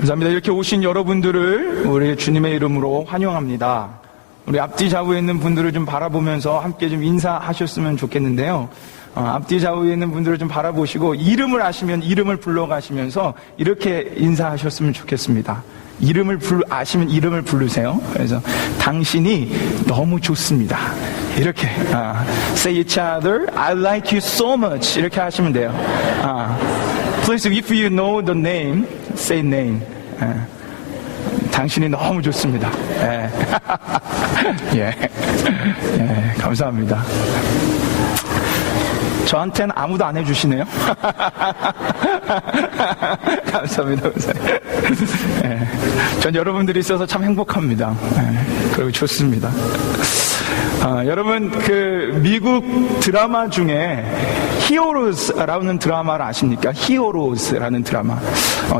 감사합니다. 이렇게 오신 여러분들을 우리 주님의 이름으로 환영합니다. 우리 앞뒤 좌우에 있는 분들을 좀 바라보면서 함께 좀 인사하셨으면 좋겠는데요. 앞뒤 좌우에 있는 분들을 좀 바라보시고 이름을 아시면 이름을 불러가시면서 이렇게 인사하셨으면 좋겠습니다. 이름을 아시면 이름을 부르세요. 그래서 당신이 너무 좋습니다. 이렇게 say each other, I like you so much 이렇게 하시면 돼요. Please, if you know the name, say name. 당신이 너무 좋습니다. 예, 감사합니다. 저한테는 아무도 안 해주시네요. 감사합니다. 전 여러분들이 있어서 참 행복합니다. 그리고 좋습니다. 여러분, 미국 드라마 중에 히어로즈라는 드라마를 아십니까? 히어로즈라는 드라마.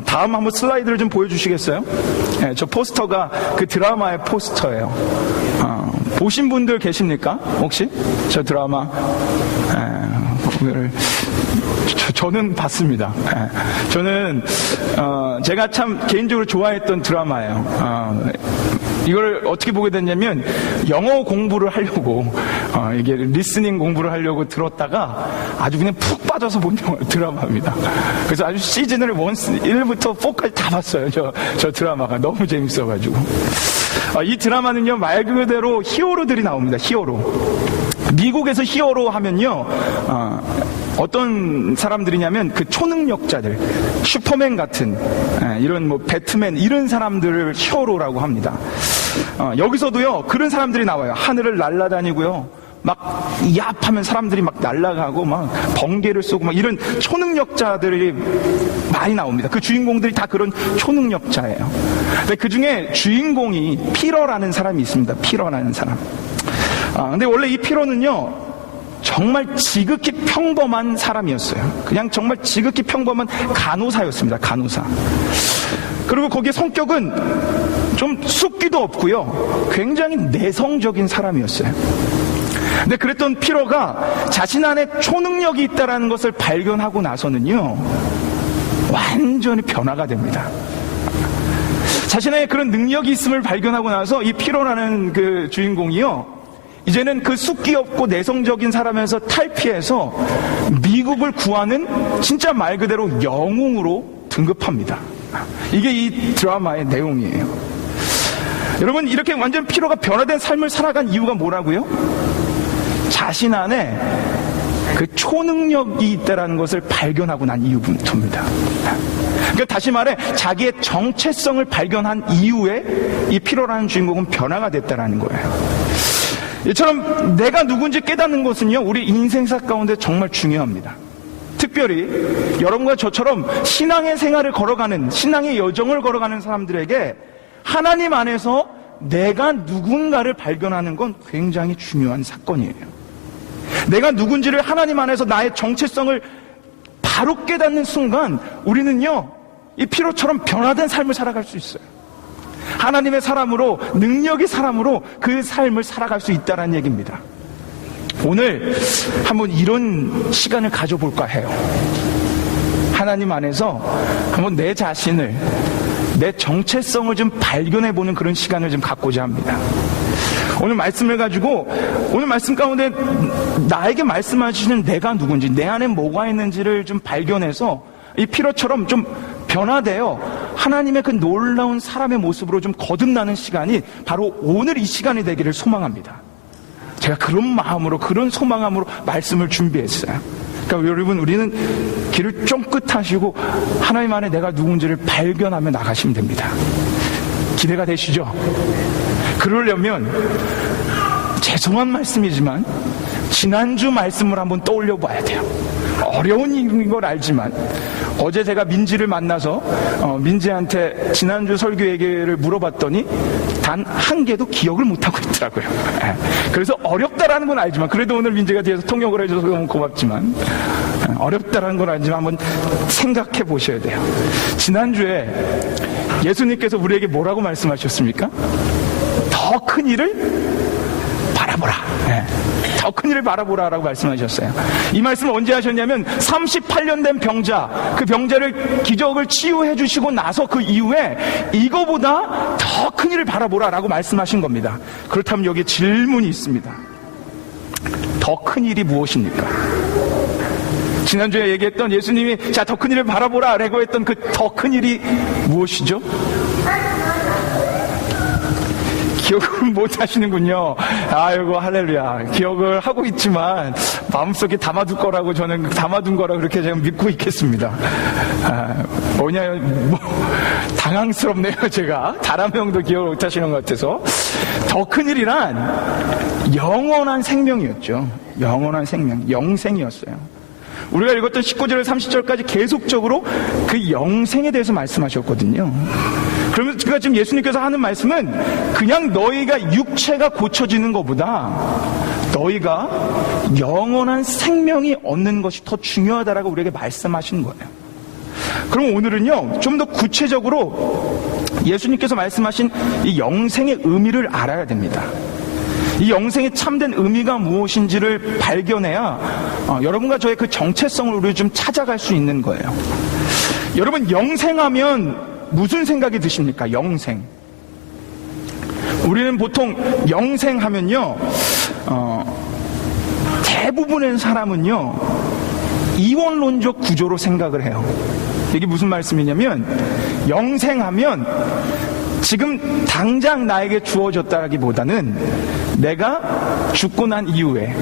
다음 한번 슬라이드를 좀 보여주시겠어요? 저 포스터가 그 드라마의 포스터예요. 보신 분들 계십니까? 혹시? 저 드라마. 저는 봤습니다. 저는 제가 참 개인적으로 좋아했던 드라마예요. 이걸 어떻게 보게 됐냐면 영어 공부를 하려고 이게 리스닝 공부를 하려고 들었다가 아주 그냥 푹 빠져서 본 드라마입니다. 그래서 아주 시즌을 1부터 4까지 다 봤어요. 저 드라마가 너무 재밌어가지고. 이 드라마는요, 말 그대로 히어로들이 나옵니다. 히어로. 미국에서 히어로 하면요, 어떤 사람들이냐면 그 초능력자들, 슈퍼맨 같은 이런 뭐 배트맨 이런 사람들을 히어로라고 합니다. 여기서도요 그런 사람들이 나와요. 하늘을 날아다니고요, 막 야합하면 사람들이 막 날아가고 막 번개를 쏘고 막 이런 초능력자들이 많이 나옵니다. 그 주인공들이 다 그런 초능력자예요. 근데 그 중에 주인공이 피러라는 사람이 있습니다. 피러라는 사람. 근데 원래 이 피러는요, 정말 지극히 평범한 사람이었어요. 그냥 정말 지극히 평범한 간호사였습니다. 간호사. 그리고 거기에 성격은 좀 숫기도 없고요, 굉장히 내성적인 사람이었어요. 근데 그랬던 피러가 자신 안에 초능력이 있다는 것을 발견하고 나서는요, 완전히 변화가 됩니다. 자신의 그런 능력이 있음을 발견하고 나서 이 피러라는 그 주인공이요, 이제는 그 숫기 없고 내성적인 사람에서 탈피해서 미국을 구하는 진짜 말 그대로 영웅으로 등극합니다. 이게 이 드라마의 내용이에요. 여러분, 이렇게 완전 피로가 변화된 삶을 살아간 이유가 뭐라고요? 자신 안에 그 초능력이 있다는 것을 발견하고 난 이유부터입니다. 그러니까 다시 말해, 자기의 정체성을 발견한 이후에 이 피로라는 주인공은 변화가 됐다는 거예요. 이처럼 내가 누군지 깨닫는 것은요, 우리 인생사 가운데 정말 중요합니다. 특별히 여러분과 저처럼 신앙의 생활을 걸어가는, 신앙의 여정을 걸어가는 사람들에게 하나님 안에서 내가 누군가를 발견하는 건 굉장히 중요한 사건이에요. 내가 누군지를 하나님 안에서 나의 정체성을 바로 깨닫는 순간 우리는요, 이 피로처럼 변화된 삶을 살아갈 수 있어요. 하나님의 사람으로, 능력의 사람으로 그 삶을 살아갈 수 있다는 얘기입니다. 오늘 한번 이런 시간을 가져볼까 해요. 하나님 안에서 한번 내 자신을, 내 정체성을 좀 발견해보는 그런 시간을 좀 갖고자 합니다. 오늘 말씀을 가지고, 오늘 말씀 가운데 나에게 말씀하시는 내가 누군지, 내 안에 뭐가 있는지를 좀 발견해서 이 피로처럼 좀 변화되어 하나님의 그 놀라운 사람의 모습으로 좀 거듭나는 시간이 바로 오늘 이 시간이 되기를 소망합니다. 제가 그런 마음으로, 그런 소망함으로 말씀을 준비했어요. 그러니까 여러분, 우리는 길을 쫑긋하시고 하나님 안에 내가 누군지를 발견하며 나가시면 됩니다. 기대가 되시죠? 그러려면 죄송한 말씀이지만 지난주 말씀을 한번 떠올려 봐야 돼요. 어려운 일인 걸 알지만 어제 제가 민지를 만나서 민지한테 지난주 설교 얘기를 물어봤더니 단 한 개도 기억을 못하고 있더라고요. 그래서 어렵다라는 건 알지만, 그래도 오늘 민지가 뒤에서 통역을 해줘서 너무 고맙지만, 어렵다라는 건 알지만 한번 생각해 보셔야 돼요. 지난주에 예수님께서 우리에게 뭐라고 말씀하셨습니까? 더 큰 일을 바라보라. 바라보라. 더 큰 일을 바라보라라고 말씀하셨어요. 이 말씀을 언제 하셨냐면 38년 된 병자, 그 병자를 기적을 치유해 주시고 나서 그 이후에 이거보다 더 큰 일을 바라보라라고 말씀하신 겁니다. 그렇다면 여기에 질문이 있습니다. 더 큰 일이 무엇입니까? 지난주에 얘기했던 예수님이 자, 더 큰 일을 바라보라 라고 했던 그 더 큰 일이 무엇이죠? 기억을 못 하시는군요. 아이고, 할렐루야. 기억을 하고 있지만 마음속에 담아둘 거라고 저는 담아둔 거라고 그렇게 제가 믿고 있겠습니다. 당황스럽네요, 제가. 다람형도 기억을 못 하시는 것 같아서. 더 큰 일이란 영원한 생명이었죠. 영원한 생명, 영생이었어요. 우리가 읽었던 19절, 30절까지 계속적으로 그 영생에 대해서 말씀하셨거든요. 그러면서 지금 예수님께서 하는 말씀은 그냥 너희가 육체가 고쳐지는 것보다 너희가 영원한 생명이 얻는 것이 더 중요하다라고 우리에게 말씀하시는 거예요. 그럼 오늘은요, 좀 더 구체적으로 예수님께서 말씀하신 이 영생의 의미를 알아야 됩니다. 이 영생의 참된 의미가 무엇인지를 발견해야 여러분과 저의 그 정체성을 우리 좀 찾아갈 수 있는 거예요. 여러분, 영생하면 무슨 생각이 드십니까? 영생. 우리는 보통 영생하면요, 대부분의 사람은요, 이원론적 구조로 생각을 해요. 이게 무슨 말씀이냐면, 영생하면 지금 당장 나에게 주어졌다기보다는 내가 죽고 난 이후에,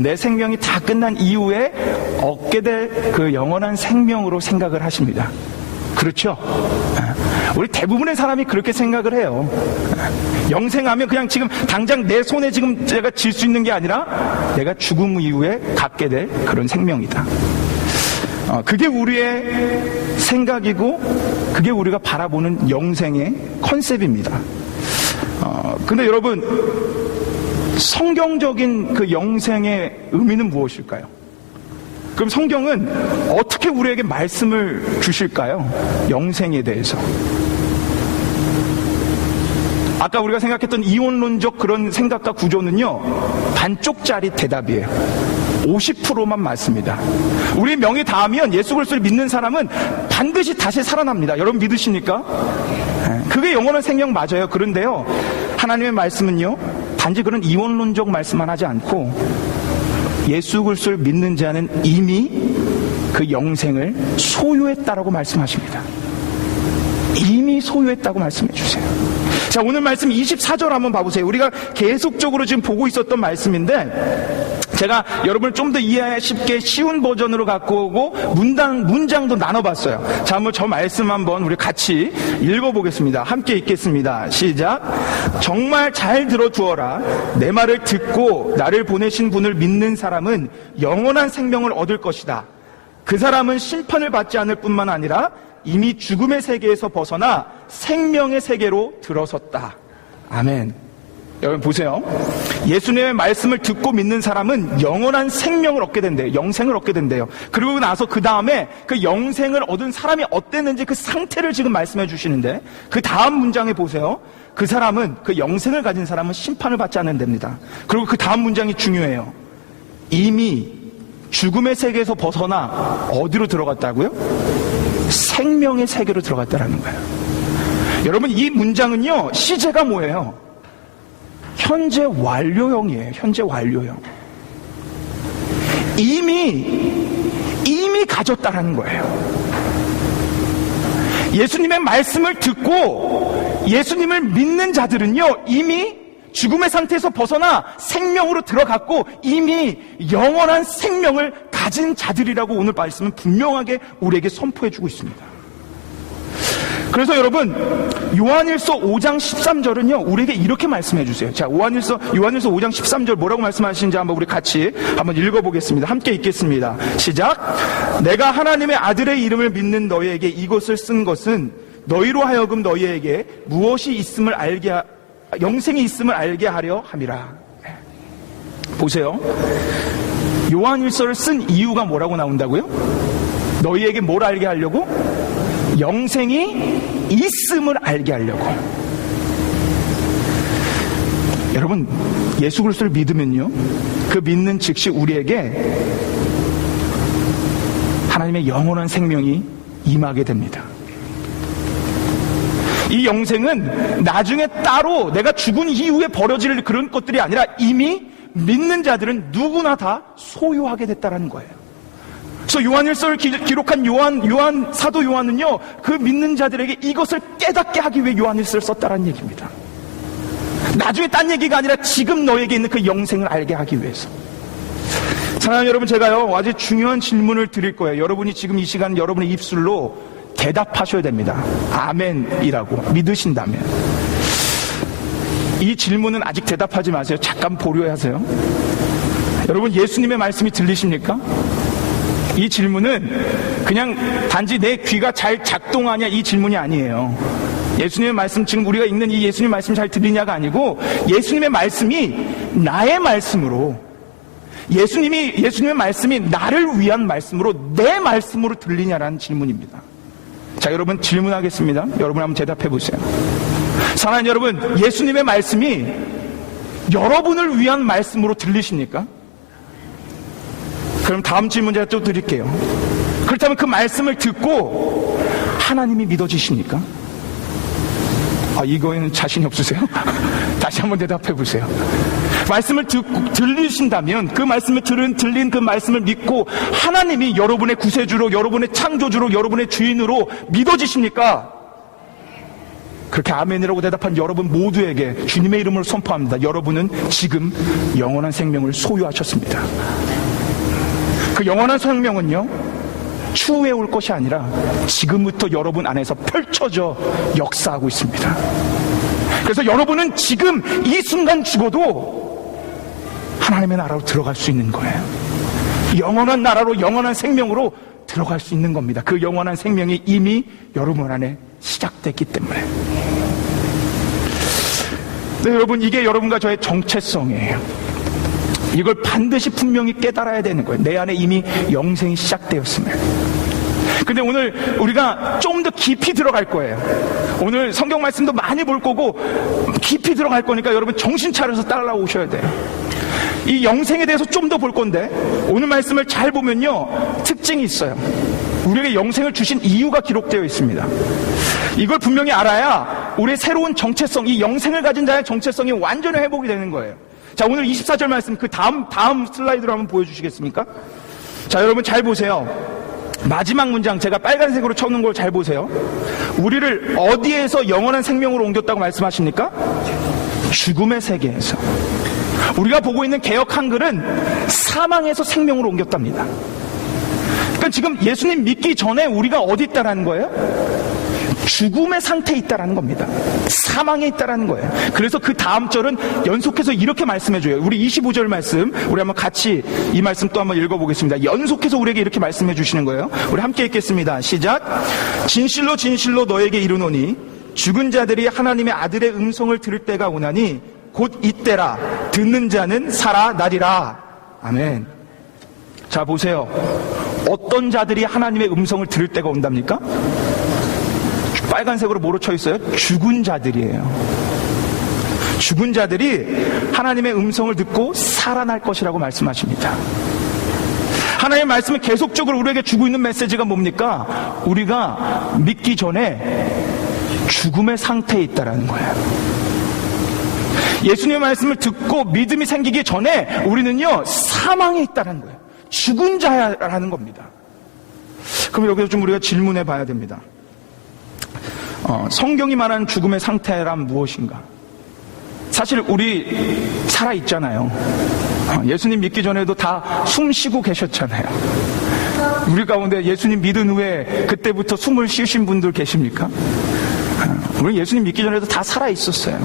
내 생명이 다 끝난 이후에 얻게 될 그 영원한 생명으로 생각을 하십니다. 그렇죠? 우리 대부분의 사람이 그렇게 생각을 해요. 영생하면 그냥 지금 당장 내 손에 지금 내가 질 수 있는 게 아니라 내가 죽음 이후에 갖게 될 그런 생명이다. 그게 우리의 생각이고 그게 우리가 바라보는 영생의 컨셉입니다. 근데 여러분, 성경적인 그 영생의 의미는 무엇일까요? 그럼 성경은 어떻게 우리에게 말씀을 주실까요? 영생에 대해서. 아까 우리가 생각했던 이원론적 그런 생각과 구조는요, 반쪽짜리 대답이에요. 50%만 맞습니다. 우리 명이 닿으면 예수 그리스도를 믿는 사람은 반드시 다시 살아납니다. 여러분 믿으십니까? 그게 영원한 생명 맞아요. 그런데요, 하나님의 말씀은요, 단지 그런 이원론적 말씀만 하지 않고 예수 그리스도를 믿는 자는 이미 그 영생을 소유했다라고 말씀하십니다. 이미 소유했다고 말씀해 주세요. 자, 오늘 말씀 24절 한번 봐보세요. 우리가 계속적으로 지금 보고 있었던 말씀인데 제가 여러분을 좀 더 이해 쉽게 쉬운 버전으로 갖고 오고 문장도 나눠봤어요. 자, 한번 저 말씀 한번 우리 같이 읽어보겠습니다. 함께 읽겠습니다. 시작. 정말 잘 들어두어라. 내 말을 듣고 나를 보내신 분을 믿는 사람은 영원한 생명을 얻을 것이다. 그 사람은 심판을 받지 않을 뿐만 아니라 이미 죽음의 세계에서 벗어나 생명의 세계로 들어섰다. 아멘. 여러분 보세요. 예수님의 말씀을 듣고 믿는 사람은 영원한 생명을 얻게 된대요. 영생을 얻게 된대요. 그리고 나서 그 다음에 그 영생을 얻은 사람이 어땠는지 그 상태를 지금 말씀해 주시는데, 그 다음 문장에 보세요. 그 사람은, 그 영생을 가진 사람은 심판을 받지 않는답니다. 그리고 그 다음 문장이 중요해요. 이미 죽음의 세계에서 벗어나 어디로 들어갔다고요? 생명의 세계로 들어갔다라는 거예요. 여러분, 이 문장은요, 시제가 뭐예요? 현재 완료형이에요. 현재 완료형. 이미 가졌다라는 거예요. 예수님의 말씀을 듣고 예수님을 믿는 자들은요, 이미 죽음의 상태에서 벗어나 생명으로 들어갔고 이미 영원한 생명을 가진 자들이라고 오늘 말씀은 분명하게 우리에게 선포해주고 있습니다. 그래서 여러분, 요한일서 5장 13절은요, 우리에게 이렇게 말씀해 주세요. 자, 요한일서 5장 13절 뭐라고 말씀하시는지 한번 우리 같이 한번 읽어보겠습니다. 함께 읽겠습니다. 시작. 내가 하나님의 아들의 이름을 믿는 너희에게 이것을 쓴 것은 너희로 하여금 너희에게 무엇이 있음을 영생이 있음을 알게 하려 함이라. 보세요. 요한일서를 쓴 이유가 뭐라고 나온다고요? 너희에게 뭘 알게 하려고? 영생이 있음을 알게 하려고. 여러분, 예수 그리스도를 믿으면요, 그 믿는 즉시 우리에게 하나님의 영원한 생명이 임하게 됩니다. 이 영생은 나중에 따로 내가 죽은 이후에 벌어질 그런 것들이 아니라 이미 믿는 자들은 누구나 다 소유하게 됐다는 거예요. 그래서 요한일서를 기록한 사도 요한은요, 그 믿는 자들에게 이것을 깨닫게 하기 위해 요한일서를 썼다는 얘기입니다. 나중에 딴 얘기가 아니라 지금 너에게 있는 그 영생을 알게 하기 위해서. 사랑하는 여러분, 제가요 아주 중요한 질문을 드릴 거예요. 여러분이 지금 이 시간 여러분의 입술로 대답하셔야 됩니다. 아멘이라고 믿으신다면. 이 질문은 아직 대답하지 마세요. 잠깐 보류하세요. 여러분, 예수님의 말씀이 들리십니까? 이 질문은 그냥 단지 내 귀가 잘 작동하냐 이 질문이 아니에요. 예수님의 말씀, 지금 우리가 읽는 이 예수님의 말씀 잘 들리냐가 아니고, 예수님의 말씀이 나의 말씀으로, 예수님의 말씀이 나를 위한 말씀으로, 내 말씀으로 들리냐라는 질문입니다. 자, 여러분 질문하겠습니다. 여러분 한번 대답해 보세요. 사랑하는 여러분, 예수님의 말씀이 여러분을 위한 말씀으로 들리십니까? 그럼 다음 질문 제가 또 드릴게요. 그렇다면 그 말씀을 듣고 하나님이 믿어지십니까? 이거에는 자신이 없으세요? 다시 한번 대답해 보세요. 말씀을 들리신다면 그 말씀을 들린 그 말씀을 믿고 하나님이 여러분의 구세주로, 여러분의 창조주로, 여러분의 주인으로 믿어지십니까? 그렇게 아멘이라고 대답한 여러분 모두에게 주님의 이름으로 선포합니다. 여러분은 지금 영원한 생명을 소유하셨습니다. 그 영원한 생명은요, 추후에 올 것이 아니라 지금부터 여러분 안에서 펼쳐져 역사하고 있습니다. 그래서 여러분은 지금 이 순간 죽어도 하나님의 나라로 들어갈 수 있는 거예요. 영원한 나라로, 영원한 생명으로 들어갈 수 있는 겁니다. 그 영원한 생명이 이미 여러분 안에 시작됐기 때문에. 네, 여러분, 이게 여러분과 저의 정체성이에요. 이걸 반드시 분명히 깨달아야 되는 거예요. 내 안에 이미 영생이 시작되었음을. 근데 오늘 우리가 좀 더 깊이 들어갈 거예요. 오늘 성경 말씀도 많이 볼 거고 깊이 들어갈 거니까 여러분 정신 차려서 따라오셔야 돼요. 이 영생에 대해서 좀 더 볼 건데, 오늘 말씀을 잘 보면요, 특징이 있어요. 우리에게 영생을 주신 이유가 기록되어 있습니다. 이걸 분명히 알아야 우리의 새로운 정체성, 이 영생을 가진 자의 정체성이 완전히 회복이 되는 거예요. 자, 오늘 24절 말씀, 그 다음 슬라이드로 한번 보여주시겠습니까? 자, 여러분 잘 보세요. 마지막 문장, 제가 빨간색으로 쳐놓은 걸 잘 보세요. 우리를 어디에서 영원한 생명으로 옮겼다고 말씀하십니까? 죽음의 세계에서. 우리가 보고 있는 개역 한글은 사망에서 생명으로 옮겼답니다. 그러니까 지금 예수님 믿기 전에 우리가 어디 있다라는 거예요? 죽음의 상태에 있다라는 겁니다. 사망에 있다라는 거예요. 그래서 그 다음 절은 연속해서 이렇게 말씀해줘요. 우리 25절 말씀, 우리 한번 같이 이 말씀 또 한번 읽어보겠습니다. 연속해서 우리에게 이렇게 말씀해 주시는 거예요. 우리 함께 읽겠습니다. 시작. 진실로 진실로 너에게 이르노니 죽은 자들이 하나님의 아들의 음성을 들을 때가 오나니 곧 이때라. 듣는 자는 살아나리라. 아멘. 자, 보세요. 어떤 자들이 하나님의 음성을 들을 때가 온답니까? 빨간색으로 뭐로 쳐 있어요? 죽은 자들이에요. 죽은 자들이 하나님의 음성을 듣고 살아날 것이라고 말씀하십니다. 하나님의 말씀은 계속적으로 우리에게 주고 있는 메시지가 뭡니까? 우리가 믿기 전에 죽음의 상태에 있다라는 거예요. 예수님의 말씀을 듣고 믿음이 생기기 전에 우리는요, 사망에 있다는 거예요. 죽은 자라는 겁니다. 그럼 여기서 좀 우리가 질문해 봐야 됩니다. 성경이 말하는 죽음의 상태란 무엇인가? 사실 우리 살아있잖아요. 예수님 믿기 전에도 다 숨 쉬고 계셨잖아요. 우리 가운데 예수님 믿은 후에 그때부터 숨을 쉬신 분들 계십니까? 우리 예수님 믿기 전에도 다 살아있었어요.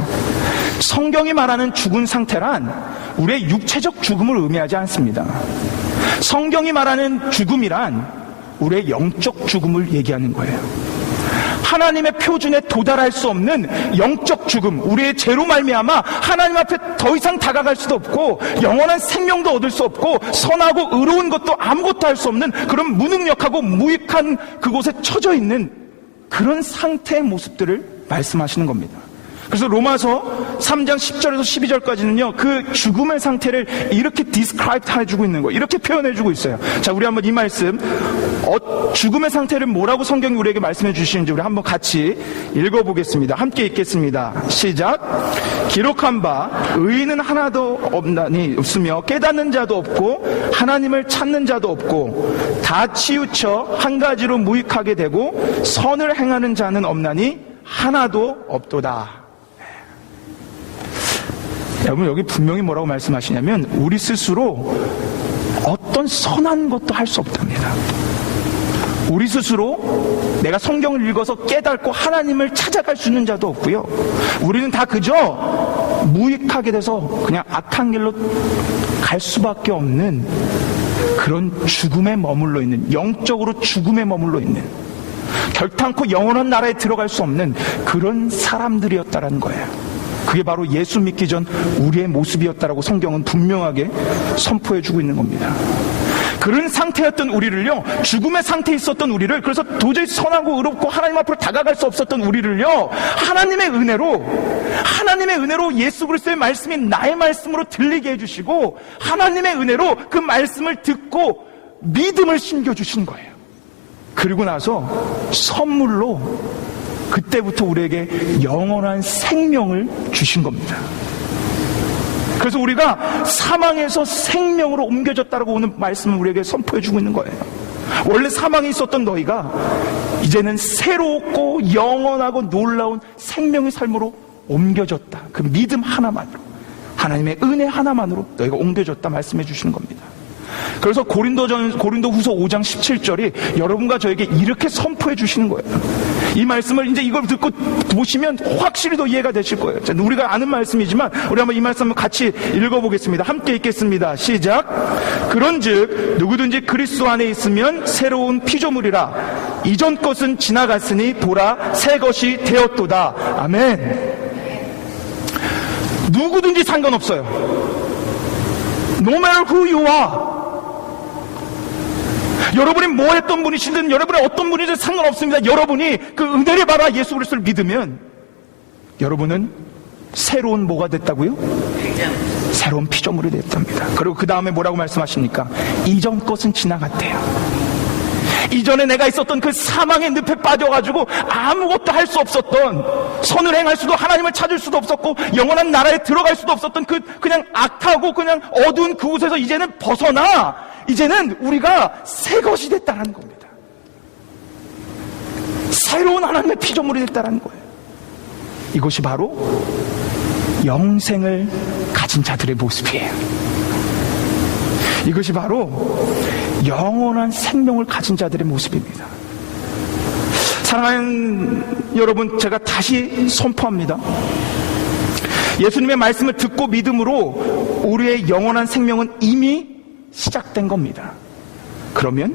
성경이 말하는 죽은 상태란 우리의 육체적 죽음을 의미하지 않습니다. 성경이 말하는 죽음이란 우리의 영적 죽음을 얘기하는 거예요. 하나님의 표준에 도달할 수 없는 영적 죽음, 우리의 죄로 말미암아 하나님 앞에 더 이상 다가갈 수도 없고 영원한 생명도 얻을 수 없고 선하고 의로운 것도 아무것도 할 수 없는 그런 무능력하고 무익한 그곳에 처져 있는 그런 상태의 모습들을 말씀하시는 겁니다. 그래서 로마서 3장 10절에서 12절까지는요, 그 죽음의 상태를 이렇게 디스크라이브 해주고 있는 거예요. 이렇게 표현해주고 있어요. 자, 우리 한번 이 말씀, 죽음의 상태를 뭐라고 성경이 우리에게 말씀해 주시는지 우리 한번 같이 읽어보겠습니다. 함께 읽겠습니다. 시작. 기록한 바 의인은 하나도 없으며 깨닫는 자도 없고 하나님을 찾는 자도 없고 다 치우쳐 한 가지로 무익하게 되고 선을 행하는 자는 없나니 하나도 없도다. 여러분, 여기 분명히 뭐라고 말씀하시냐면 우리 스스로 어떤 선한 것도 할 수 없답니다. 우리 스스로 내가 성경을 읽어서 깨닫고 하나님을 찾아갈 수 있는 자도 없고요. 우리는 다 그저 무익하게 돼서 그냥 악한 길로 갈 수밖에 없는 그런 죽음에 머물러 있는, 영적으로 죽음에 머물러 있는, 결탄코 영원한 나라에 들어갈 수 없는 그런 사람들이었다라는 거예요. 그게 바로 예수 믿기 전 우리의 모습이었다라고 성경은 분명하게 선포해주고 있는 겁니다. 그런 상태였던 우리를요, 죽음의 상태에 있었던 우리를, 그래서 도저히 선하고 의롭고 하나님 앞으로 다가갈 수 없었던 우리를요, 하나님의 은혜로 예수 그리스도의 말씀이 나의 말씀으로 들리게 해주시고, 하나님의 은혜로 그 말씀을 듣고 믿음을 심겨주신 거예요. 그리고 나서 선물로 그때부터 우리에게 영원한 생명을 주신 겁니다. 그래서 우리가 사망에서 생명으로 옮겨졌다라고 오늘 말씀을 우리에게 선포해주고 있는 거예요. 원래 사망에 있었던 너희가 이제는 새롭고 영원하고 놀라운 생명의 삶으로 옮겨졌다. 그 믿음 하나만으로, 하나님의 은혜 하나만으로 너희가 옮겨졌다 말씀해 주시는 겁니다. 그래서 고린도후서 5장 17절이 여러분과 저에게 이렇게 선포해 주시는 거예요. 이 말씀을 이제 이걸 듣고 보시면 확실히 더 이해가 되실 거예요. 우리가 아는 말씀이지만 우리 한번 이 말씀을 같이 읽어보겠습니다. 함께 읽겠습니다. 시작. 그런즉 누구든지 그리스도 안에 있으면 새로운 피조물이라. 이전 것은 지나갔으니 보라 새 것이 되었도다. 아멘. 누구든지 상관없어요. No matter who you are. 여러분이 뭐 했던 분이시든 여러분이 어떤 분이든 상관없습니다. 여러분이 그 은혜를 받아 예수 그리스도를 믿으면 여러분은 새로운 뭐가 됐다고요? 새로운 피조물이 됐답니다. 그리고 그 다음에 뭐라고 말씀하십니까? 이전 것은 지나갔대요. 이전에 내가 있었던 그 사망의 늪에 빠져가지고 아무것도 할 수 없었던, 선을 행할 수도 하나님을 찾을 수도 없었고 영원한 나라에 들어갈 수도 없었던 그냥 악하고 그냥 어두운 그곳에서 이제는 벗어나 이제는 우리가 새 것이 됐다는 겁니다. 새로운 하나님의 피조물이 됐다는 거예요. 이것이 바로 영생을 가진 자들의 모습이에요. 이것이 바로 영원한 생명을 가진 자들의 모습입니다. 사랑하는 여러분, 제가 다시 선포합니다. 예수님의 말씀을 듣고 믿음으로 우리의 영원한 생명은 이미 시작된 겁니다. 그러면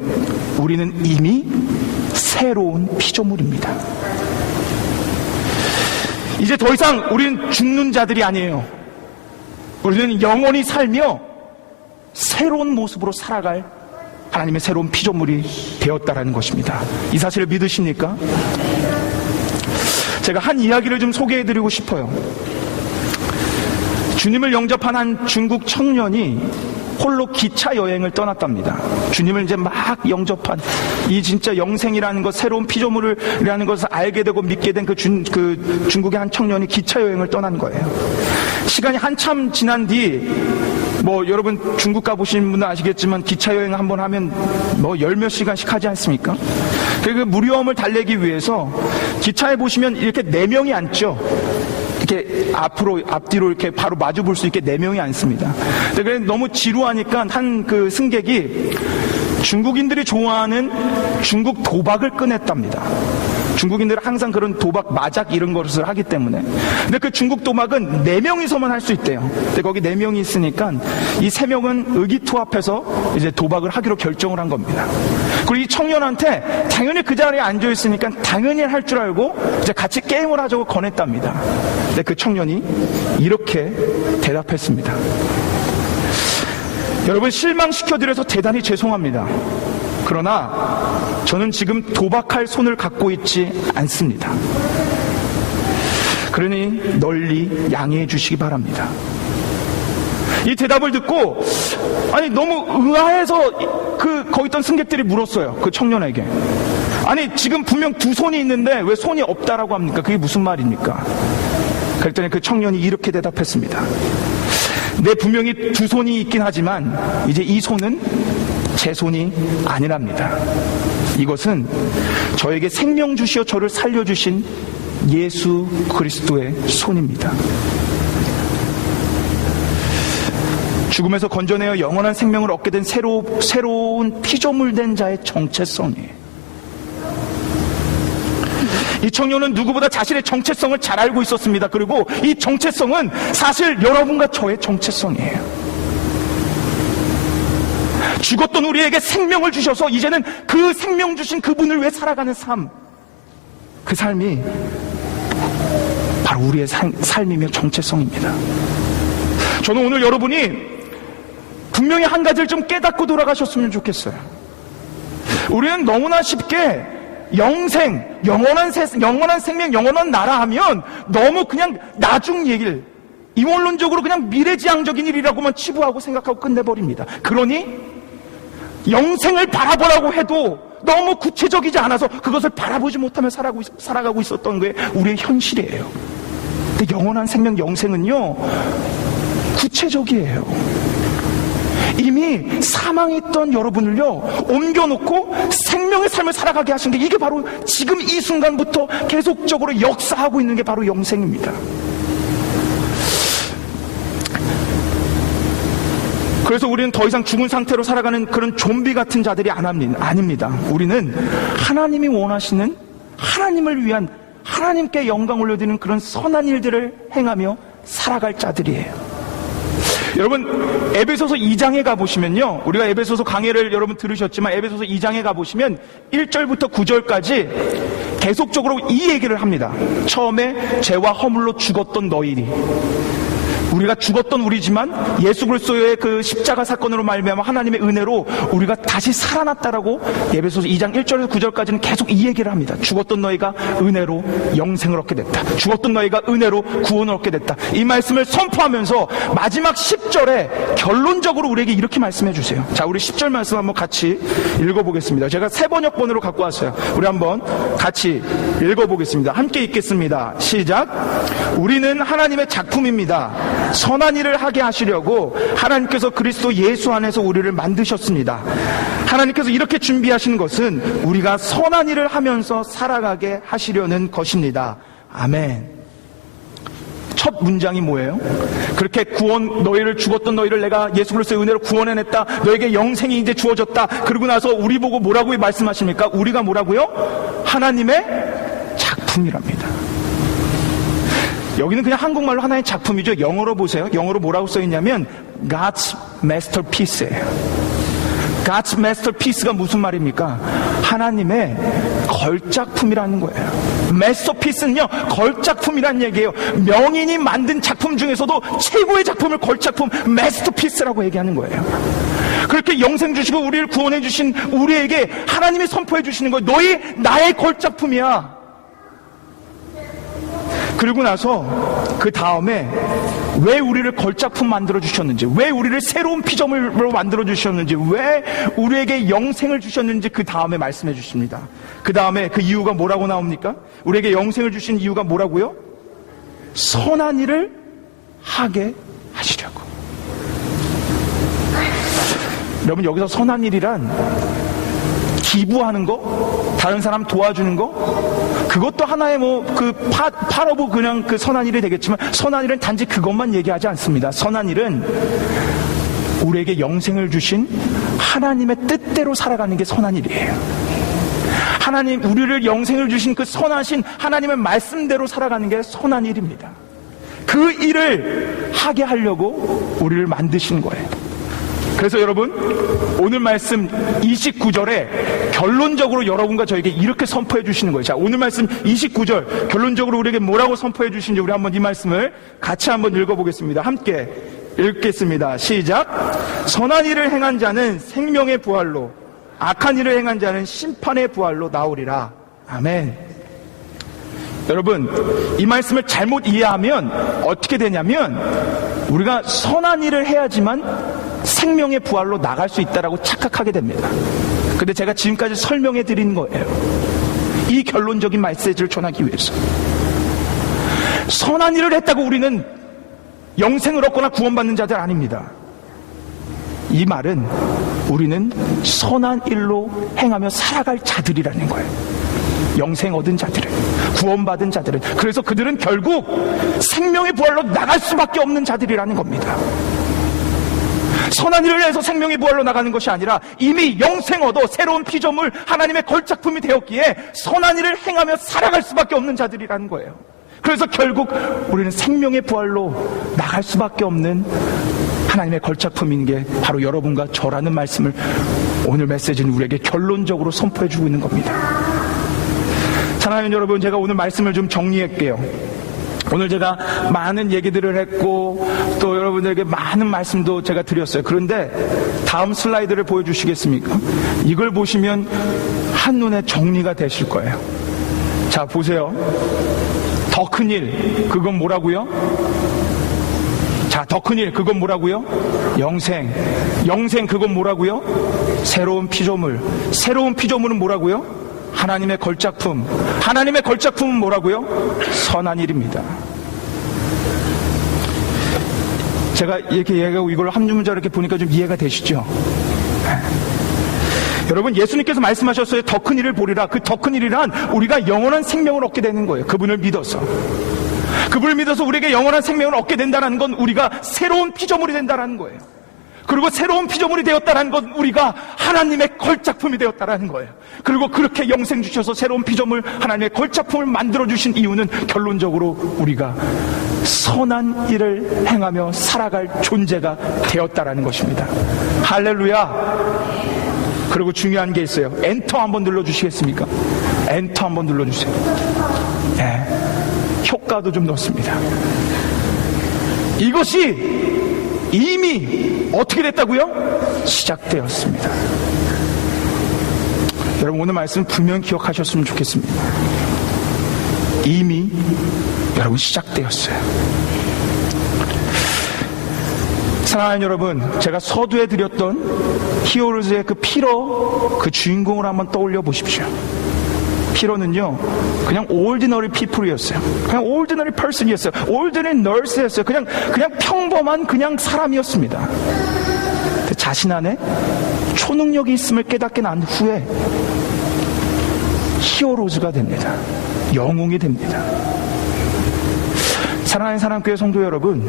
우리는 이미 새로운 피조물입니다. 이제 더 이상 우리는 죽는 자들이 아니에요. 우리는 영원히 살며 새로운 모습으로 살아갈 하나님의 새로운 피조물이 되었다라는 것입니다. 이 사실을 믿으십니까? 제가 한 이야기를 좀 소개해드리고 싶어요. 주님을 영접한 한 중국 청년이 홀로 기차 여행을 떠났답니다. 주님을 이제 막 영접한, 이 진짜 영생이라는 것, 새로운 피조물이라는 것을 알게 되고 믿게 된 그 중국의 한 청년이 기차 여행을 떠난 거예요. 시간이 한참 지난 뒤, 여러분 중국 가보신 분은 아시겠지만 기차 여행 한번 하면 열 몇 시간씩 하지 않습니까? 그 무료함을 달래기 위해서 기차에 보시면 이렇게 4명이 앉죠. 이렇게 앞뒤로 이렇게 바로 마주 볼 수 있게 4명이 앉습니다. 근데 너무 지루하니까 한 그 승객이 중국인들이 좋아하는 중국 도박을 꺼냈답니다. 중국인들은 항상 그런 도박, 마작 이런 것을 하기 때문에. 근데 그 중국 도박은 4명이서만 할 수 있대요. 근데 거기 4명이 있으니까 이 3명은 의기투합해서 이제 도박을 하기로 결정을 한 겁니다. 그리고 이 청년한테 당연히 그 자리에 앉아있으니까 당연히 할 줄 알고 이제 같이 게임을 하자고 권했답니다. 근데 그 청년이 이렇게 대답했습니다. 여러분, 실망시켜드려서 대단히 죄송합니다. 그러나 저는 지금 도박할 손을 갖고 있지 않습니다. 그러니 널리 양해해 주시기 바랍니다. 이 대답을 듣고 너무 의아해서 거기 있던 승객들이 물었어요. 그 청년에게. 지금 분명 두 손이 있는데 왜 손이 없다라고 합니까? 그게 무슨 말입니까? 그랬더니 그 청년이 이렇게 대답했습니다. 네, 분명히 두 손이 있긴 하지만 이제 이 손은 제 손이 아니랍니다. 이것은 저에게 생명 주시어 저를 살려주신 예수 그리스도의 손입니다. 죽음에서 건져내어 영원한 생명을 얻게 된 새로운 피조물된 자의 정체성이에요. 이 청년은 누구보다 자신의 정체성을 잘 알고 있었습니다. 그리고 이 정체성은 사실 여러분과 저의 정체성이에요. 죽었던 우리에게 생명을 주셔서 이제는 그 생명 주신 그분을 위해 살아가는 삶, 그 삶이 바로 우리의 삶이며 정체성입니다. 저는 오늘 여러분이 분명히 한 가지를 좀 깨닫고 돌아가셨으면 좋겠어요. 우리는 너무나 쉽게 영생, 영원한 생명, 영원한 나라 하면 너무 그냥 나중 얘기를, 이원론적으로 그냥 미래지향적인 일이라고만 치부하고 생각하고 끝내버립니다. 그러니 영생을 바라보라고 해도 너무 구체적이지 않아서 그것을 바라보지 못하며 살아가고 있었던 게 우리의 현실이에요. 근데 영원한 생명, 영생은요, 구체적이에요. 이미 사망에 있던 여러분을요, 옮겨놓고 생명의 삶을 살아가게 하신 게, 이게 바로 지금 이 순간부터 계속적으로 역사하고 있는 게 바로 영생입니다. 그래서 우리는 더 이상 죽은 상태로 살아가는 그런 좀비 같은 자들이 아닙니다. 우리는 하나님이 원하시는, 하나님을 위한, 하나님께 영광 올려드리는 그런 선한 일들을 행하며 살아갈 자들이에요. 여러분, 에베소서 2장에 가보시면요, 우리가 에베소서 강해를 여러분 들으셨지만 에베소서 2장에 가보시면 1절부터 9절까지 계속적으로 이 얘기를 합니다. 처음에 죄와 허물로 죽었던 너희들이, 우리가 죽었던 우리지만 예수 그리스도의 그 십자가 사건으로 말미암아 하나님의 은혜로 우리가 다시 살아났다라고 에베소서 2장 1절에서 9절까지는 계속 이 얘기를 합니다. 죽었던 너희가 은혜로 영생을 얻게 됐다. 죽었던 너희가 은혜로 구원을 얻게 됐다. 이 말씀을 선포하면서 마지막 10절에 결론적으로 우리에게 이렇게 말씀해 주세요. 자, 우리 10절 말씀 한번 같이 읽어보겠습니다. 제가 새 번역본으로 갖고 왔어요. 우리 한번 같이 읽어보겠습니다. 함께 읽겠습니다. 시작. 우리는 하나님의 작품입니다. 선한 일을 하게 하시려고 하나님께서 그리스도 예수 안에서 우리를 만드셨습니다. 하나님께서 이렇게 준비하신 것은 우리가 선한 일을 하면서 살아가게 하시려는 것입니다. 아멘. 첫 문장이 뭐예요? 그렇게 너희를 죽었던 너희를 내가 예수 그리스도의 은혜로 구원해냈다. 너에게 영생이 이제 주어졌다. 그러고 나서 우리 보고 뭐라고 말씀하십니까? 우리가 뭐라고요? 하나님의 작품이랍니다. 여기는 그냥 한국말로 하나의 작품이죠. 영어로 보세요. 영어로 뭐라고 써있냐면 God's Masterpiece예요. God's Masterpiece가 무슨 말입니까? 하나님의 걸작품이라는 거예요. Masterpiece는요, 걸작품이라는 얘기예요. 명인이 만든 작품 중에서도 최고의 작품을 걸작품, Masterpiece라고 얘기하는 거예요. 그렇게 영생 주시고 우리를 구원해 주신 우리에게 하나님이 선포해 주시는 거예요. 너희 나의 걸작품이야. 그리고 나서 그 다음에 왜 우리를 걸작품 만들어 주셨는지, 왜 우리를 새로운 피조물로 만들어 주셨는지, 왜 우리에게 영생을 주셨는지 그 다음에 말씀해 주십니다. 그 다음에 그 이유가 뭐라고 나옵니까? 우리에게 영생을 주신 이유가 뭐라고요? 선한 일을 하게 하시려고. 여러분, 여기서 선한 일이란 기부하는 거, 다른 사람 도와주는 거, 그것도 하나의 part of 그냥 그 선한 일이 되겠지만, 선한 일은 단지 그것만 얘기하지 않습니다. 선한 일은 우리에게 영생을 주신 하나님의 뜻대로 살아가는 게 선한 일이에요. 하나님, 우리를 영생을 주신 그 선하신 하나님의 말씀대로 살아가는 게 선한 일입니다. 그 일을 하게 하려고 우리를 만드신 거예요. 그래서 여러분, 오늘 말씀 29절에 결론적으로 여러분과 저에게 이렇게 선포해 주시는 거예요. 자, 오늘 말씀 29절 결론적으로 우리에게 뭐라고 선포해 주시는지 우리 한번 이 말씀을 같이 한번 읽어보겠습니다. 함께 읽겠습니다. 시작. 선한 일을 행한 자는 생명의 부활로, 악한 일을 행한 자는 심판의 부활로 나오리라. 아멘. 여러분, 이 말씀을 잘못 이해하면 어떻게 되냐면 우리가 선한 일을 해야지만 생명의 부활로 나갈 수 있다라고 착각하게 됩니다. 근데 제가 지금까지 설명해 드린 거예요. 이 결론적인 메시지를 전하기 위해서. 선한 일을 했다고 우리는 영생을 얻거나 구원받는 자들 아닙니다. 이 말은 우리는 선한 일로 행하며 살아갈 자들이라는 거예요. 영생 얻은 자들은, 구원받은 자들은. 그래서 그들은 결국 생명의 부활로 나갈 수밖에 없는 자들이라는 겁니다. 선한 일을 해서 생명의 부활로 나가는 것이 아니라 이미 영생 얻어 새로운 피조물, 하나님의 걸작품이 되었기에 선한 일을 행하며 살아갈 수밖에 없는 자들이라는 거예요. 그래서 결국 우리는 생명의 부활로 나갈 수밖에 없는 하나님의 걸작품인 게 바로 여러분과 저라는 말씀을 오늘 메시지는 우리에게 결론적으로 선포해주고 있는 겁니다. 사랑하는 여러분, 제가 오늘 말씀을 좀 정리할게요. 오늘 제가 많은 얘기들을 했고 또 여러분들에게 많은 말씀도 제가 드렸어요. 그런데 다음 슬라이드를 보여주시겠습니까? 이걸 보시면 한눈에 정리가 되실 거예요. 자, 보세요. 더 큰 일, 그건 뭐라고요? 자, 더 큰 일, 그건 뭐라고요? 영생. 영생, 그건 뭐라고요? 새로운 피조물. 새로운 피조물은 뭐라고요? 하나님의 걸작품. 하나님의 걸작품은 뭐라고요? 선한 일입니다. 제가 이렇게 얘기하고 이걸 한 문자 이렇게 보니까 좀 이해가 되시죠? 여러분, 예수님께서 말씀하셨어요. 더 큰 일을 보리라. 그 더 큰 일이란 우리가 영원한 생명을 얻게 되는 거예요. 그분을 믿어서. 그분을 믿어서 우리에게 영원한 생명을 얻게 된다는 건 우리가 새로운 피조물이 된다는 거예요. 그리고 새로운 피조물이 되었다는 건 우리가 하나님의 걸작품이 되었다는 거예요. 그리고 그렇게 영생 주셔서 새로운 피조물, 하나님의 걸작품을 만들어주신 이유는 결론적으로 우리가 선한 일을 행하며 살아갈 존재가 되었다는 것입니다. 할렐루야. 그리고 중요한 게 있어요. 엔터 한번 눌러주시겠습니까? 엔터 한번 눌러주세요. 네. 효과도 좀 넣습니다. 이것이 이미 어떻게 됐다고요? 시작되었습니다. 여러분, 오늘 말씀 분명히 기억하셨으면 좋겠습니다. 이미 여러분 시작되었어요. 사랑하는 여러분, 제가 서두에 드렸던 히어로즈의 그 피로, 그 주인공을 한번 떠올려 보십시오. 피로는요, 그냥 ordinary people이었어요. 그냥 ordinary person이었어요. ordinary nurse였어요. 그냥 평범한 그냥 사람이었습니다. 자신 안에 초능력이 있음을 깨닫게 난 후에 히어로즈가 됩니다. 영웅이 됩니다. 사랑하는 사랑교회 성도 여러분,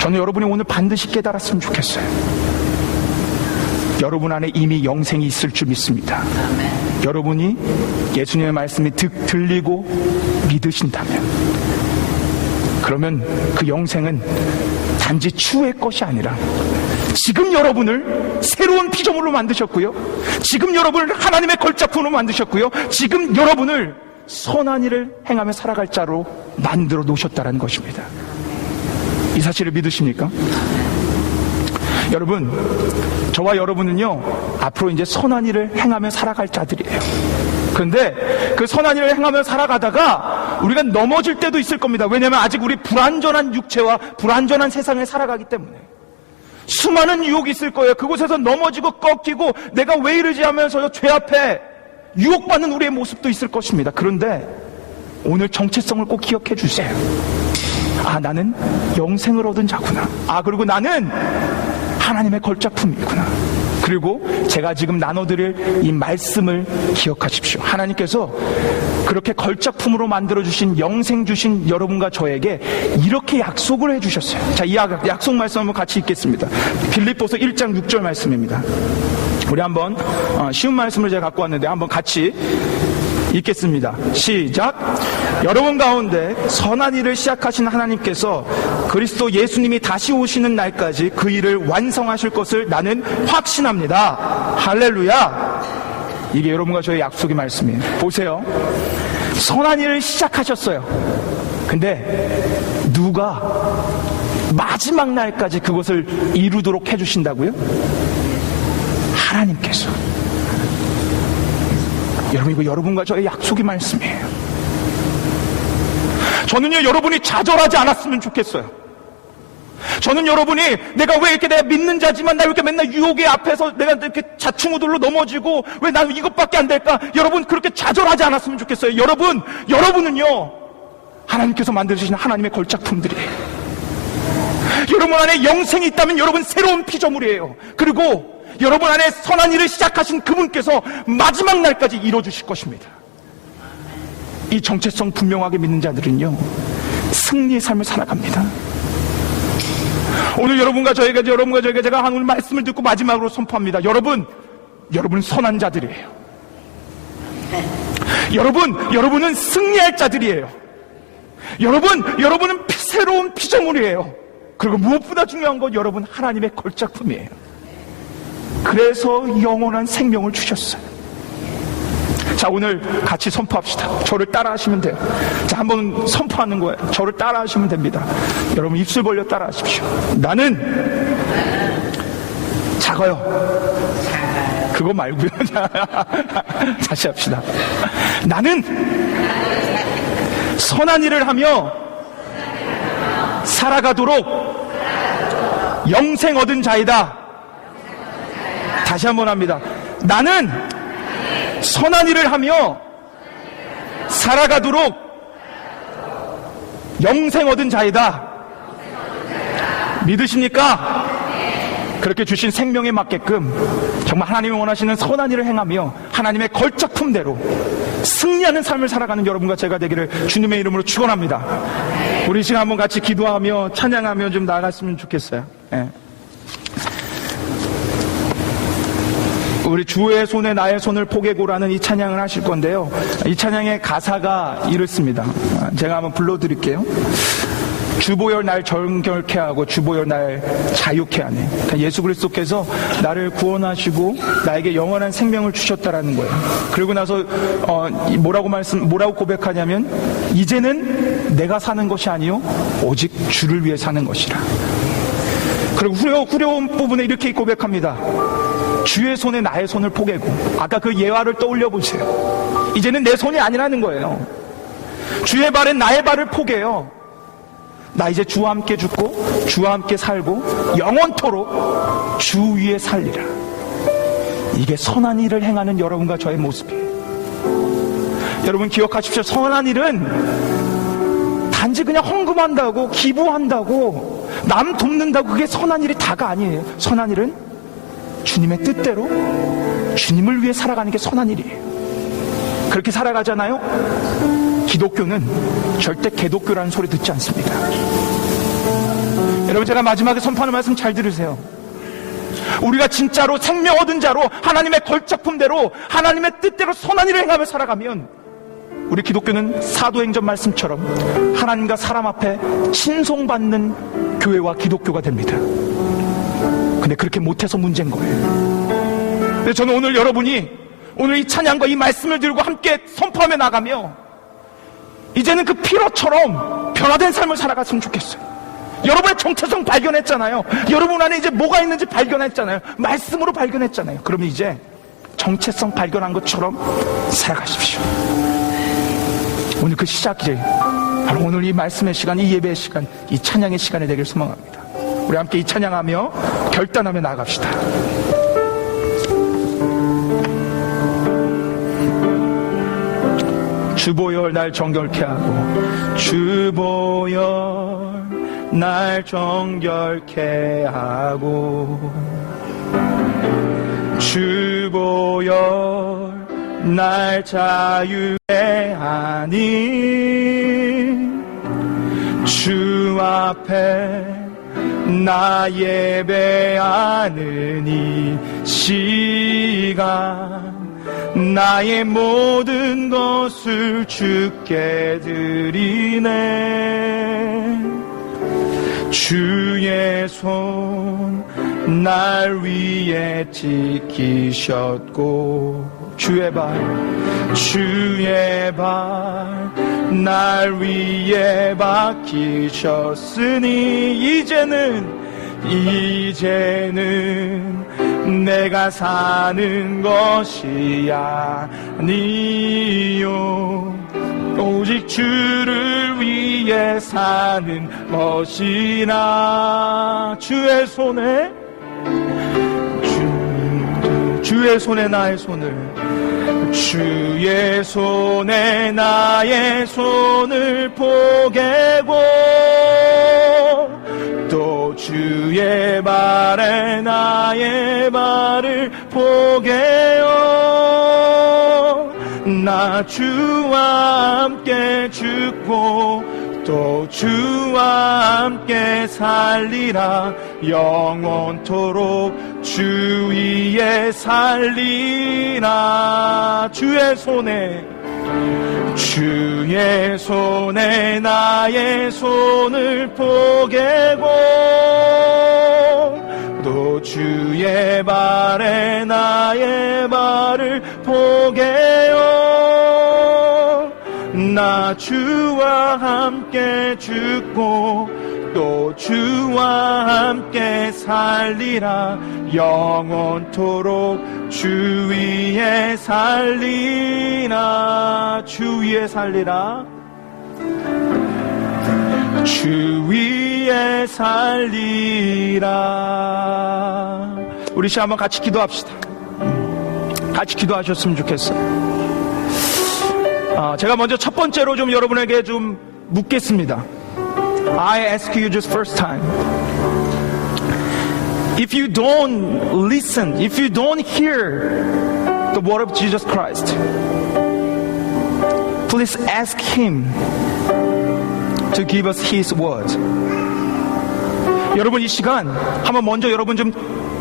저는 여러분이 오늘 반드시 깨달았으면 좋겠어요. 여러분 안에 이미 영생이 있을 줄 믿습니다. 여러분이 예수님의 말씀이 들리고 믿으신다면, 그러면 그 영생은 단지 추후의 것이 아니라 지금 여러분을 새로운 피조물로 만드셨고요, 지금 여러분을 하나님의 걸작품으로 만드셨고요, 지금 여러분을 선한 일을 행하며 살아갈 자로 만들어 놓으셨다는 것입니다. 이 사실을 믿으십니까? 여러분, 저와 여러분은요, 앞으로 이제 선한 일을 행하며 살아갈 자들이에요. 그런데 그 선한 일을 행하며 살아가다가 우리가 넘어질 때도 있을 겁니다. 왜냐하면 아직 우리 불완전한 육체와 불완전한 세상에 살아가기 때문에 수많은 유혹이 있을 거예요. 그곳에서 넘어지고 꺾이고 내가 왜 이러지 하면서 죄 앞에 유혹받는 우리의 모습도 있을 것입니다. 그런데 오늘 정체성을 꼭 기억해 주세요. 아, 나는 영생을 얻은 자구나. 아, 그리고 나는 하나님의 걸작품이구나. 그리고 제가 지금 나눠드릴 이 말씀을 기억하십시오. 하나님께서 그렇게 걸작품으로 만들어주신, 영생 주신 여러분과 저에게 이렇게 약속을 해주셨어요. 자, 이 약속 말씀 한번 같이 읽겠습니다. 빌립보서 1장 6절 말씀입니다. 우리 한번 쉬운 말씀을 제가 갖고 왔는데 한번 같이 읽겠습니다. 시작. 여러분 가운데 선한 일을 시작하신 하나님께서 그리스도 예수님이 다시 오시는 날까지 그 일을 완성하실 것을 나는 확신합니다. 할렐루야. 이게 여러분과 저의 약속의 말씀이에요. 보세요. 선한 일을 시작하셨어요. 근데 누가 마지막 날까지 그것을 이루도록 해주신다고요? 하나님께서. 여러분, 이거 여러분과 저의 약속의 말씀이에요. 저는요, 여러분이 좌절하지 않았으면 좋겠어요. 저는 여러분이 내가 왜 이렇게 내가 믿는 자지만 나 왜 이렇게 맨날 유혹의 앞에서 내가 이렇게 자충우돌로 넘어지고 왜 나는 이것밖에 안 될까? 여러분 그렇게 좌절하지 않았으면 좋겠어요. 여러분은요, 하나님께서 만드신 하나님의 걸작품들이에요. 여러분 안에 영생이 있다면 여러분 새로운 피조물이에요. 그리고 여러분 안에 선한 일을 시작하신 그분께서 마지막 날까지 이뤄주실 것입니다. 이 정체성 분명하게 믿는 자들은요, 승리의 삶을 살아갑니다. 오늘 여러분과 저희가 제가 오늘 말씀을 듣고 마지막으로 선포합니다. 여러분은 선한 자들이에요. 여러분은 승리할 자들이에요. 여러분은 새로운 피조물이에요. 그리고 무엇보다 중요한 건 여러분 하나님의 걸작품이에요. 그래서 영원한 생명을 주셨어요. 자, 오늘 같이 선포합시다. 저를 따라 하시면 돼요. 자, 한번 선포하는 거예요. 저를 따라 하시면 됩니다. 여러분 입술 벌려 따라 하십시오. 나는 작아요. 그거 말고요. 다시 합시다. 나는 선한 일을 하며 살아가도록 영생 얻은 자이다. 다시 한번 합니다. 나는 선한 일을 하며 살아가도록 영생 얻은 자이다. 믿으십니까? 그렇게 주신 생명에 맞게끔 정말 하나님이 원하시는 선한 일을 행하며 하나님의 걸작품대로 승리하는 삶을 살아가는 여러분과 제가 되기를 주님의 이름으로 축원합니다. 우리 시간 한번 같이 기도하며 찬양하며 좀 나아갔으면 좋겠어요. 네. 우리 주의 손에 나의 손을 포개고라는 이 찬양을 하실 건데요, 이 찬양의 가사가 이렇습니다. 제가 한번 불러드릴게요. 주보혈 날 정결케 하고 주보혈 날 자유케 하네. 그러니까 예수 그리스도께서 나를 구원하시고 나에게 영원한 생명을 주셨다라는 거예요. 그리고 나서 뭐라고 고백하냐면, 이제는 내가 사는 것이 아니요 오직 주를 위해 사는 것이라. 그리고 후렴 부분에 이렇게 고백합니다. 주의 손에 나의 손을 포개고. 아까 그 예화를 떠올려 보세요. 이제는 내 손이 아니라는 거예요. 주의 발엔 나의 발을 포개요. 나 이제 주와 함께 죽고 주와 함께 살고 영원토록 주 위에 살리라. 이게 선한 일을 행하는 여러분과 저의 모습이에요. 여러분 기억하십시오. 선한 일은 단지 그냥 헌금한다고 기부한다고 남 돕는다고 그게 선한 일이 다가 아니에요. 선한 일은 주님의 뜻대로 주님을 위해 살아가는 게 선한 일이에요. 그렇게 살아가잖아요. 기독교는 절대 개독교라는 소리 듣지 않습니다. 여러분 제가 마지막에 선포하는 말씀 잘 들으세요. 우리가 진짜로 생명 얻은 자로 하나님의 걸작품대로 하나님의 뜻대로 선한 일을 행하며 살아가면 우리 기독교는 사도행전 말씀처럼 하나님과 사람 앞에 칭송받는 교회와 기독교가 됩니다. 근데 그렇게 못해서 문제인 거예요. 근데 저는 오늘 여러분이 오늘 이 찬양과 이 말씀을 들고 함께 선포하며 나가며 이제는 그 피로처럼 변화된 삶을 살아갔으면 좋겠어요. 여러분의 정체성 발견했잖아요. 여러분 안에 이제 뭐가 있는지 발견했잖아요. 말씀으로 발견했잖아요. 그러면 이제 정체성 발견한 것처럼 살아가십시오. 오늘 그 시작이 바로 오늘 이 말씀의 시간, 이 예배의 시간, 이 찬양의 시간이 되길 소망합니다. 우리 함께 이 찬양하며 결단하며 나아갑시다. 주보혈 날 정결케 하고 주보혈 날 정결케 하고 주보혈 날 자유케 하니 주 앞에 나 예배하는 이 시간 나의 모든 것을 주께 드리네. 주의 손 날 위에 지키셨고 주의 발 날 위에 박히셨으니 이제는 내가 사는 것이 아니요 오직 주를 위해 위에 사는 것이나 주의 손에 주의 손에 나의 손을 주의 손에 나의 손을 포개고 또 주의 발에 나의 발을 포개어 나 주와 함께 죽고 또 주와 함께 살리라 영원토록 주 위에 살리라 주의 손에 나의 손을 포개고 또 주의 발에 나의 발을 포개어 나 주와 함께 죽고 또 주와 함께 살리라 영원토록 주 위에 살리라 주 위에 살리라 주 위에 살리라. 우리 시간 한번 같이 기도합시다. 같이 기도하셨으면 좋겠어요. 제가 먼저 첫 번째로 좀 여러분에게 좀 묻겠습니다. I ask you just first time. If you don't listen, if you don't hear the word of Jesus Christ, please ask Him to give us His word. 여러분 이 시간 한번 먼저 여러분 좀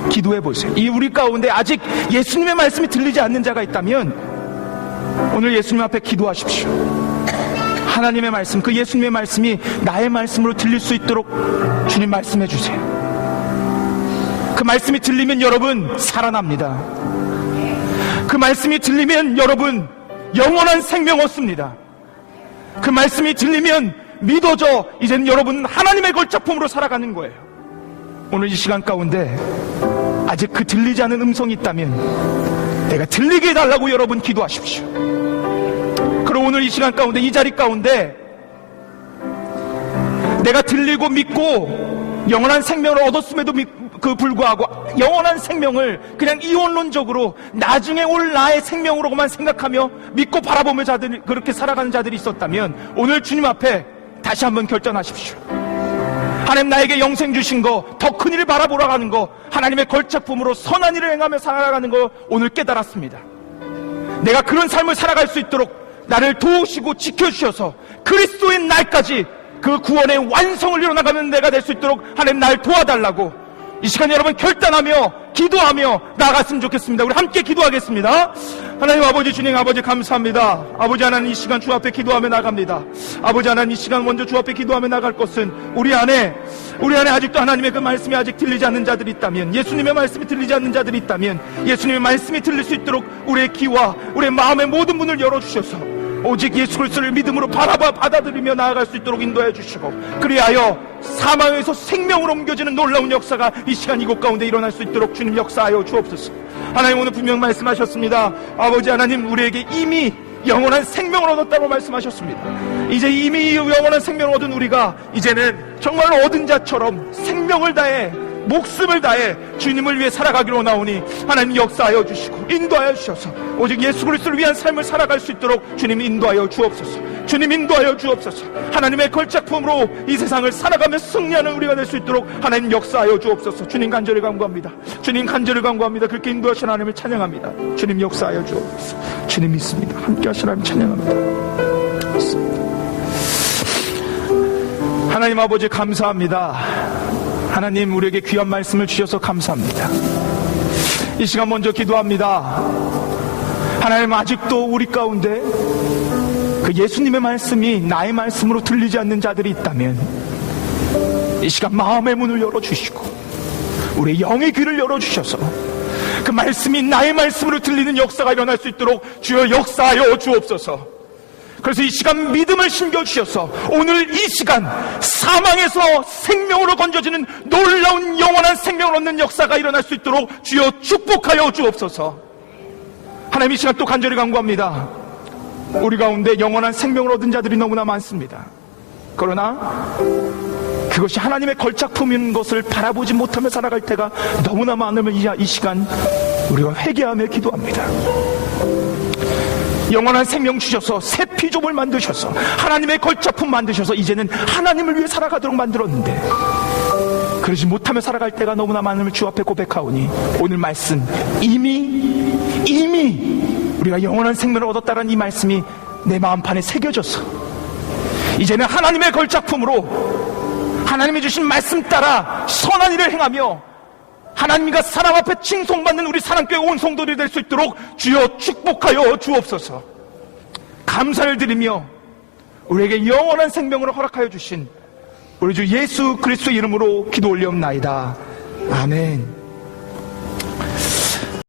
기도해 보세요. 이 우리 가운데 아직 예수님의 말씀이 들리지 않는 자가 있다면 오늘 예수님 앞에 기도하십시오. 하나님의 말씀, 그 예수님의 말씀이 나의 말씀으로 들릴 수 있도록 주님 말씀해 주세요. 그 말씀이 들리면 여러분 살아납니다. 그 말씀이 들리면 여러분 영원한 생명 얻습니다. 그 말씀이 들리면 믿어져 이제는 여러분 하나님의 걸작품으로 살아가는 거예요. 오늘 이 시간 가운데 아직 그 들리지 않은 음성이 있다면 내가 들리게 해달라고 여러분 기도하십시오. 그리고 오늘 이 시간 가운데 이 자리 가운데 내가 들리고 믿고 영원한 생명을 얻었음에도 불구하고 영원한 생명을 그냥 이원론적으로 나중에 올 나의 생명으로만 생각하며 믿고 바라보며 그렇게 살아가는 자들이 있었다면 오늘 주님 앞에 다시 한번 결단하십시오. 하나님 나에게 영생 주신 거, 더 큰 일을 바라보러 가는 거, 하나님의 걸작품으로 선한 일을 행하며 살아가는 거 오늘 깨달았습니다. 내가 그런 삶을 살아갈 수 있도록 나를 도우시고 지켜주셔서 그리스도의 날까지 그 구원의 완성을 이뤄나가는 내가 될 수 있도록 하나님 날 도와달라고 이 시간 여러분 결단하며 기도하며 나아갔으면 좋겠습니다. 우리 함께 기도하겠습니다. 하나님 아버지 주님 아버지 감사합니다. 아버지 하나님 이 시간 주 앞에 기도하며 나갑니다. 아버지 하나님 이 시간 먼저 주 앞에 기도하며 나갈 것은 우리 안에 아직도 하나님의 그 말씀이 아직 들리지 않는 자들이 있다면 예수님의 말씀이 들리지 않는 자들이 있다면 예수님의 말씀이 들릴 수 있도록 우리의 귀와 우리의 마음의 모든 문을 열어주셔서 오직 예수 그리스도를 믿음으로 받아들이며 나아갈 수 있도록 인도해 주시고 그리하여 사망에서 생명으로 옮겨지는 놀라운 역사가 이 시간 이곳 가운데 일어날 수 있도록 주님 역사하여 주옵소서. 하나님 오늘 분명 말씀하셨습니다. 아버지 하나님 우리에게 이미 영원한 생명을 얻었다고 말씀하셨습니다. 이제 이미 영원한 생명을 얻은 우리가 이제는 정말로 얻은 자처럼 생명을 다해 목숨을 다해 주님을 위해 살아가기로 나오니 하나님 역사하여 주시고 인도하여 주셔서 오직 예수 그리스도를 위한 삶을 살아갈 수 있도록 주님 인도하여 주옵소서. 주님 인도하여 주옵소서. 하나님의 걸작품으로 이 세상을 살아가며 승리하는 우리가 될 수 있도록 하나님 역사하여 주옵소서. 주님 간절히 간구합니다. 주님 간절히 간구합니다. 그렇게 인도하신 하나님을 찬양합니다. 주님 역사하여 주옵소서. 주님 믿습니다. 함께 하신 하나님 찬양합니다. 하나님 아버지 감사합니다. 하나님 우리에게 귀한 말씀을 주셔서 감사합니다. 이 시간 먼저 기도합니다. 하나님 아직도 우리 가운데 그 예수님의 말씀이 나의 말씀으로 들리지 않는 자들이 있다면 이 시간 마음의 문을 열어주시고 우리의 영의 귀를 열어주셔서 그 말씀이 나의 말씀으로 들리는 역사가 일어날 수 있도록 주여 역사하여 주옵소서. 그래서 이 시간 믿음을 심겨주셔서 오늘 이 시간 사망에서 생명으로 건져지는 놀라운 영원한 생명을 얻는 역사가 일어날 수 있도록 주여 축복하여 주옵소서. 하나님 이 시간 또 간절히 간구합니다. 우리 가운데 영원한 생명을 얻은 자들이 너무나 많습니다. 그러나 그것이 하나님의 걸작품인 것을 바라보지 못하며 살아갈 때가 너무나 많으면 이 시간 우리가 회개하며 기도합니다. 영원한 생명 주셔서 새 피조물 만드셔서 하나님의 걸작품 만드셔서 이제는 하나님을 위해 살아가도록 만들었는데 그러지 못하며 살아갈 때가 너무나 많음을 주 앞에 고백하오니 오늘 말씀 이미 우리가 영원한 생명을 얻었다는 이 말씀이 내 마음판에 새겨져서 이제는 하나님의 걸작품으로 하나님이 주신 말씀 따라 선한 일을 행하며 하나님과 사람 앞에 칭송받는 우리 사랑교회 온 성도들이 될 수 있도록 주여 축복하여 주옵소서. 감사를 드리며 우리에게 영원한 생명을 허락하여 주신 우리 주 예수 그리스도의 이름으로 기도 올리옵나이다. 아멘.